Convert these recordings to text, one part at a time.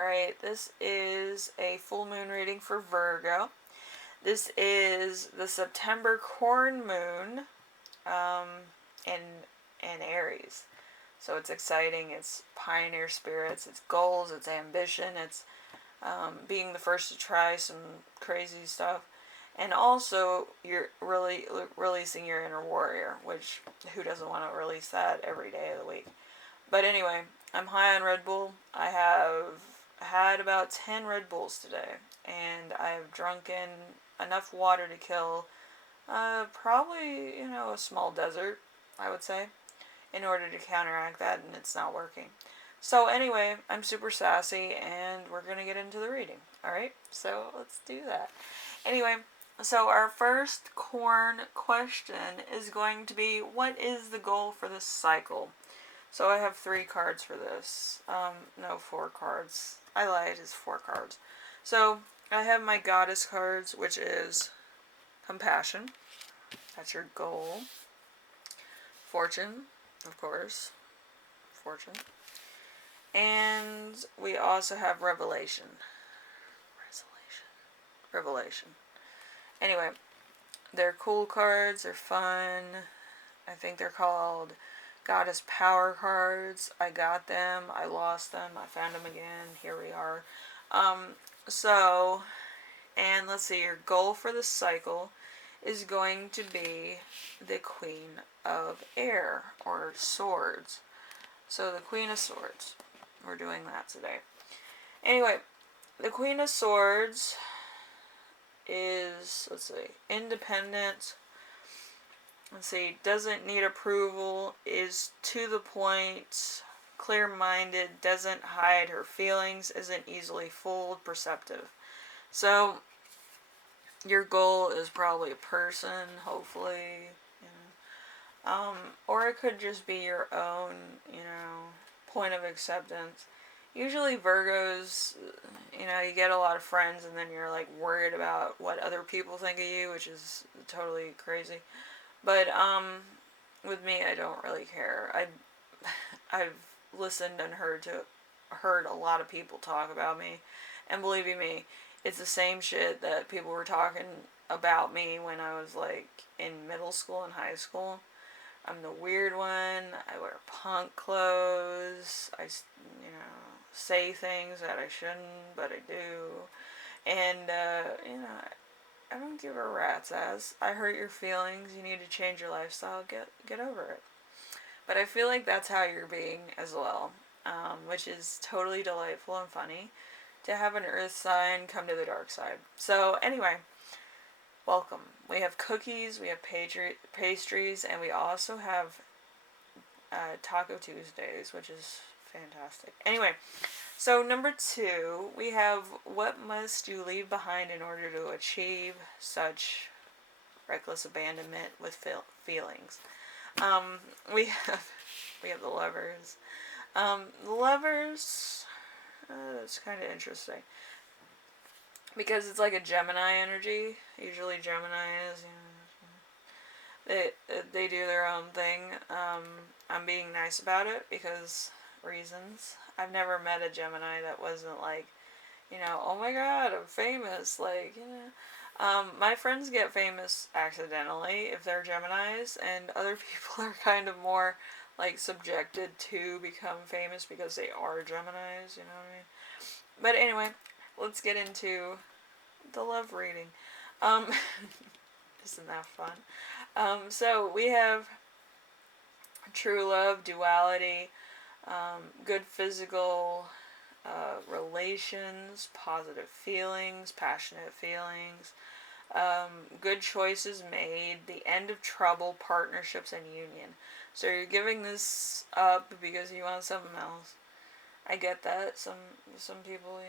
Alright, this is a full moon reading for Virgo. This is the September corn moon um, in, in Aries. So it's exciting, it's pioneer spirits, it's goals, it's ambition, it's being the first to try some crazy stuff. And also, you're really releasing your inner warrior, which who doesn't want to release that every day of the week? But anyway, I'm high on Red Bull. I have had about 10 Red Bulls today, and I've drunken enough water to kill probably, a small desert, I would say, in order to counteract that, and it's not working. So anyway, I'm super sassy, and we're going to get into the reading, alright? So let's do that. Anyway, so our first corn question is going to be, what is the goal for this cycle? So I have 3 cards for this. No, 4 cards. I lied, it's 4 cards. So I have my goddess cards, which is compassion. That's your goal. Fortune, of course. Fortune. And we also have revelation. Revelation. Anyway, they're cool cards, they're fun. I think they're called Goddess Power cards. I got them, I lost them, I found them again, here we are. And let's see, your goal for the cycle is going to be the Queen of Air, or Swords. So the Queen of Swords. We're doing that today. Anyway, the Queen of Swords is, let's see, independent. Let's see, doesn't need approval, is to the point, clear-minded, doesn't hide her feelings, isn't easily fooled, perceptive. So, your goal is probably a person, hopefully, or it could just be your own, point of acceptance. Usually Virgos, you get a lot of friends and then you're like worried about what other people think of you, which is totally crazy. But with me, I don't really care. I've listened and heard a lot of people talk about me, and believe me, it's the same shit that people were talking about me when I was like in middle school and high school. I'm the weird one. I wear punk clothes. I say things that I shouldn't, but I do. And I don't give a rat's ass. I hurt your feelings. You need to change your lifestyle. Get over it. But I feel like that's how you're being as well, which is totally delightful and funny to have an earth sign come to the dark side. So anyway, welcome. We have cookies, we have pastries, and we also have Taco Tuesdays, which is fantastic. Anyway, so number 2, we have, what must you leave behind in order to achieve such reckless abandonment with feelings? We have the Lovers. The Lovers, that's kind of interesting, because it's like a Gemini energy. Usually Gemini is, they do their own thing. I'm being nice about it because reasons. I've never met a Gemini that wasn't like, oh my god, I'm famous, like, my friends get famous accidentally if they're Geminis, and other people are kind of more like subjected to become famous because they are Geminis, you know what I mean? But anyway, let's get into the love reading. Isn't that fun? So we have true love, duality, good physical relations, positive feelings, passionate feelings, good choices made, the end of trouble, partnerships, and union. So you're giving this up because you want something else. I get that. Some people,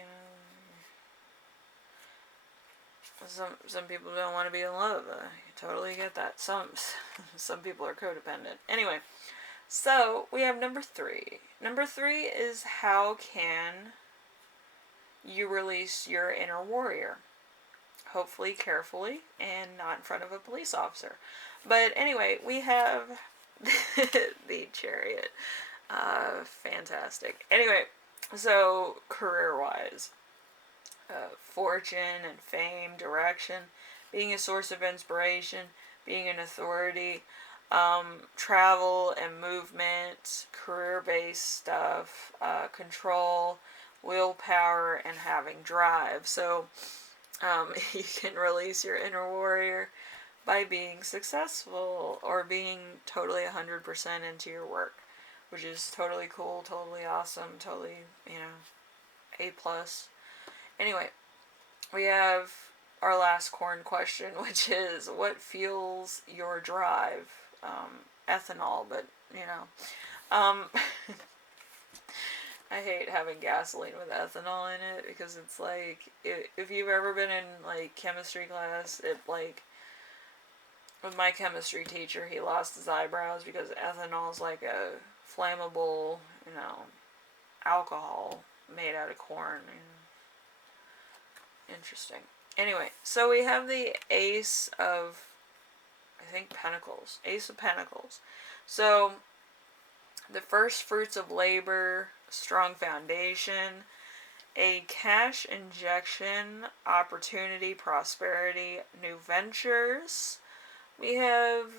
some people don't want to be in love. I totally get that. Some people are codependent. Anyway, so we have number 3. Number 3 is, how can you release your inner warrior? Hopefully carefully and not in front of a police officer. But anyway, we have the Chariot. Fantastic. Anyway, So, career-wise, fortune and fame, direction, being a source of inspiration, being an authority, travel and movement, career-based stuff, control, willpower, and having drive. So, you can release your inner warrior by being successful or being totally 100% into your work, which is totally cool, totally awesome, totally, A plus. Anyway, we have our last corn question, which is what fuels your drive? Ethanol, but um, I hate having gasoline with ethanol in it because it's like if you've ever been in like chemistry class, it like with my chemistry teacher, he lost his eyebrows because ethanol is like a flammable, alcohol made out of corn. Interesting. Anyway, so we have the Ace of, I think, Pentacles. Ace of Pentacles. So, the first fruits of labor, strong foundation, a cash injection, opportunity, prosperity, new ventures. We have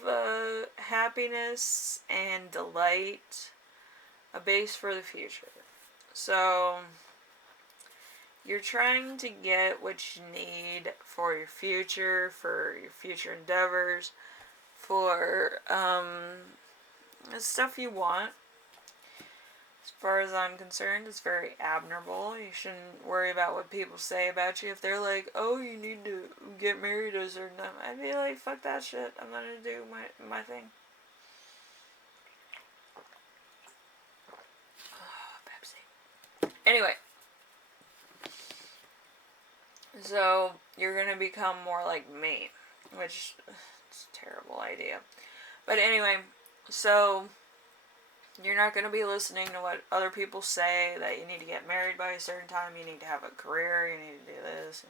happiness and delight, a base for the future. So, you're trying to get what you need for your future endeavors, for the stuff you want. As far as I'm concerned, it's very admirable. You shouldn't worry about what people say about you. If they're like, oh, you need to get married at a certain time, I'd be like, fuck that shit. I'm gonna do my thing. Oh, Pepsi. Anyway. So, you're gonna become more like me, which is a terrible idea. But anyway, so you're not gonna be listening to what other people say, that you need to get married by a certain time, you need to have a career, you need to do this,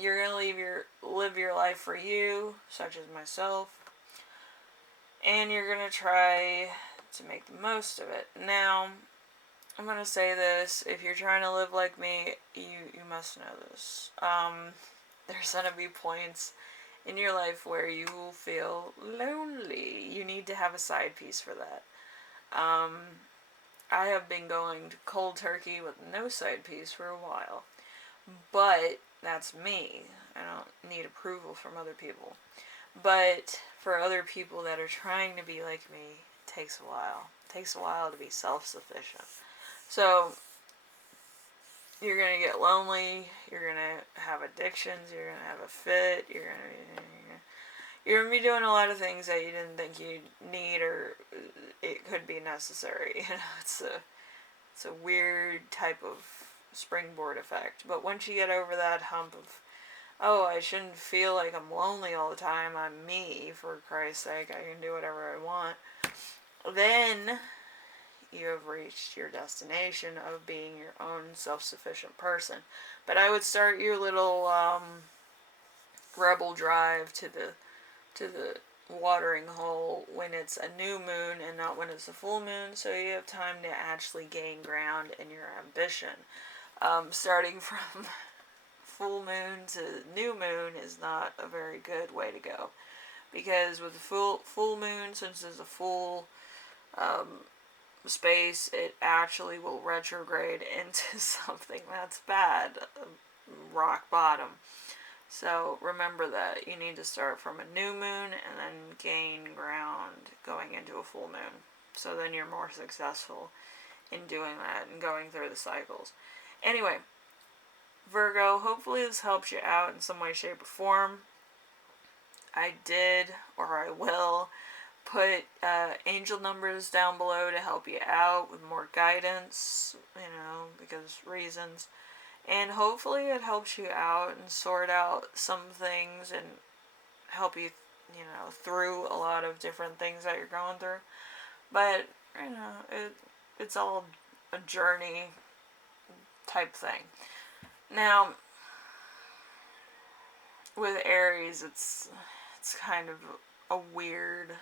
you're gonna live your life for you, such as myself, and you're gonna try to make the most of it. Now, I'm going to say this, if you're trying to live like me, you must know this. There's going to be points in your life where you will feel lonely. You need to have a side piece for that. I have been going to cold turkey with no side piece for a while. But that's me. I don't need approval from other people. But for other people that are trying to be like me, it takes a while. It takes a while to be self-sufficient. So, you're going to get lonely, you're going to have addictions, you're going to have a fit, you're going to be doing a lot of things that you didn't think you'd need or it could be necessary. It's a weird type of springboard effect. But once you get over that hump of, oh, I shouldn't feel like I'm lonely all the time, I'm me, for Christ's sake, I can do whatever I want, then you have reached your destination of being your own self-sufficient person. But I would start your little rebel drive to the watering hole when it's a new moon and not when it's a full moon, so you have time to actually gain ground in your ambition. Starting from full moon to new moon is not a very good way to go, because with the full moon, since it's a full space, it actually will retrograde into something that's bad, rock bottom. So remember that you need to start from a new moon and then gain ground going into a full moon. So then you're more successful in doing that and going through the cycles. Anyway, Virgo, hopefully this helps you out in some way, shape, or form. I did, or I will, put angel numbers down below to help you out with more guidance, because reasons. And hopefully it helps you out and sort out some things and help you, through a lot of different things that you're going through. But, it's all a journey type thing. Now, with Aries, it's kind of a weird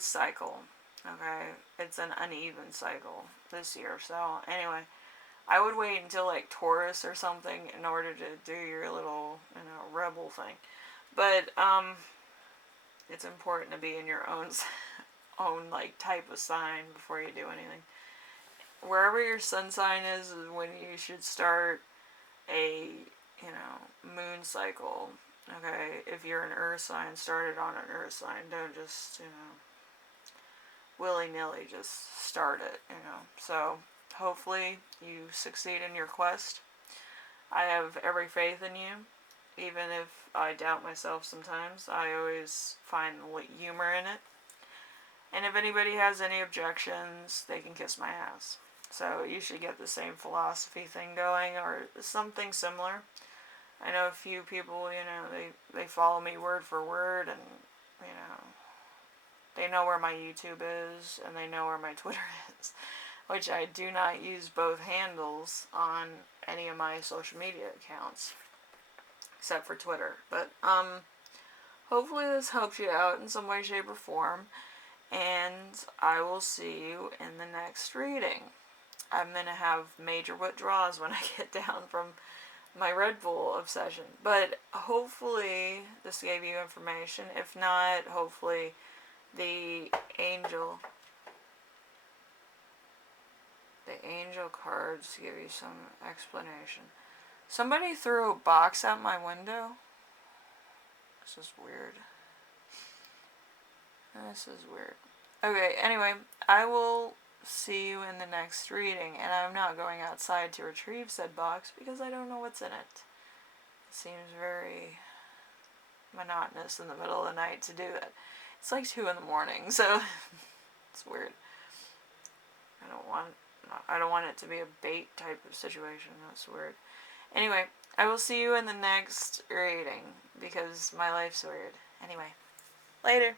cycle. Okay, it's an uneven cycle this year. So anyway, I would wait until like Taurus or something in order to do your little, rebel thing. But it's important to be in your own like type of sign before you do anything. Wherever your sun sign is when you should start a, moon cycle. Okay, if you're an earth sign, start it on an earth sign. Don't just, willy-nilly just start it. So hopefully you succeed in your quest. I have every faith in you. Even if I doubt myself sometimes, I always find humor in it. And if anybody has any objections, they can kiss my ass. So you should get the same philosophy thing going or something similar. I know a few people, they follow me word for word, and, they know where my YouTube is and they know where my Twitter is, which I do not use both handles on any of my social media accounts except for Twitter. But hopefully this helps you out in some way, shape, or form, and I will see you in the next reading. I'm going to have major withdrawals when I get down from my Red Bull obsession. But hopefully this gave you information. If not, hopefully the angel cards give you some explanation. Somebody threw a box out my window. This is weird. Okay, anyway, I will see you in the next reading, and I'm not going outside to retrieve said box because I don't know what's in it. It seems very monotonous in the middle of the night to do that. It's like 2 in the morning, so it's weird. I don't want it to be a bait type of situation. That's weird. Anyway, I will see you in the next reading because my life's weird. Anyway, later.